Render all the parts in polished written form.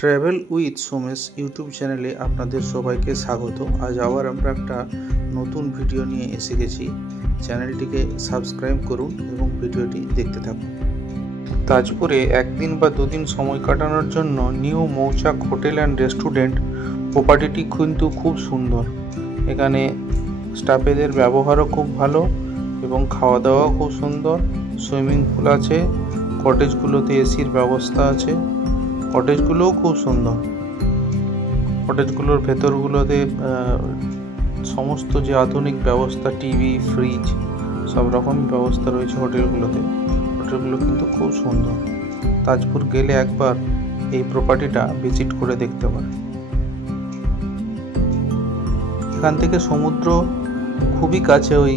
Travel with Somesh YouTube চ্যানেলে আপনাদের সবাইকে স্বাগত। আজ আবার আমরা একটা নতুন ভিডিও নিয়ে এসে গেছি। চ্যানেলটিকে সাবস্ক্রাইব করুন এবং ভিডিওটি দেখতে থাকুন। তাজপুরে একদিন বা দুদিন সময় কাটানোর জন্য নিউ মৌচাক হোটেল অ্যান্ড রেস্টুরেন্ট প্রপার্টিটি কিন্তু খুব সুন্দর। এখানে স্টাফেদের ব্যবহারও খুব ভালো এবং খাওয়া দাওয়াও খুব সুন্দর। সুইমিং পুল আছে, কটেজগুলোতে এসির ব্যবস্থা আছে, কটেজগুলোও খুব সুন্দর। কটেজগুলোর ভেতরগুলোতে সমস্ত যে আধুনিক ব্যবস্থা, টিভি, ফ্রিজ, সব রকমই ব্যবস্থা রয়েছে হোটেলগুলোতে। হোটেলগুলো কিন্তু খুব সুন্দর। তাজপুর গেলে একবার এই প্রপার্টিটা ভিজিট করে দেখতে পারেন। এখান থেকে সমুদ্র খুবই কাছে, ওই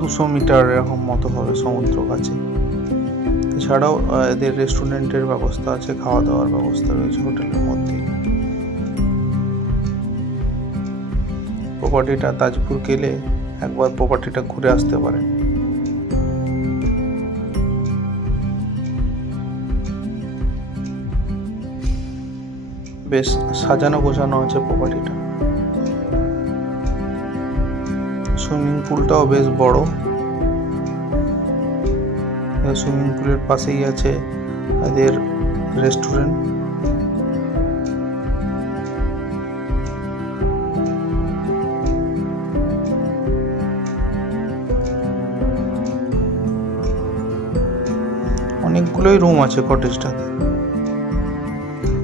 200 মিটার এরকম মতো হবে সমুদ্র কাছে। এছাড়াও এদের রেস্টুরেন্টের ব্যবস্থা আছে, খাওয়া দাওয়ার ব্যবস্থা রয়েছে হোটেলের মধ্যে। প্রপার্টিটা তাজপুর গেলে একবার প্রপার্টিটা ঘুরে আসতে পারেন। বেশ সাজানো গোছানো আছে প্রপার্টিটা। সুইমিং পুলটাও বেশ বড়। সুইমিং পুলের পাশেই আছে এদের রেস্টুরেন্ট। অনেকগুলোই রুম আছে কটেজটাতে।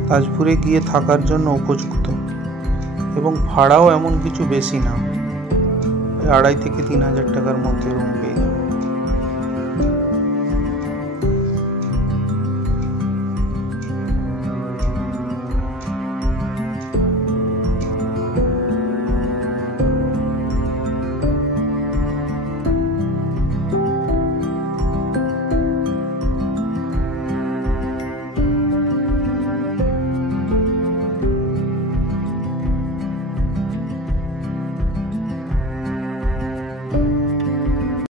তাজপুরে গিয়ে থাকার জন্য উপযুক্ত এবং ভাড়াও এমন কিছু বেশি না, 2,500 থেকে 3,000 টাকার মধ্যে রুম পেয়ে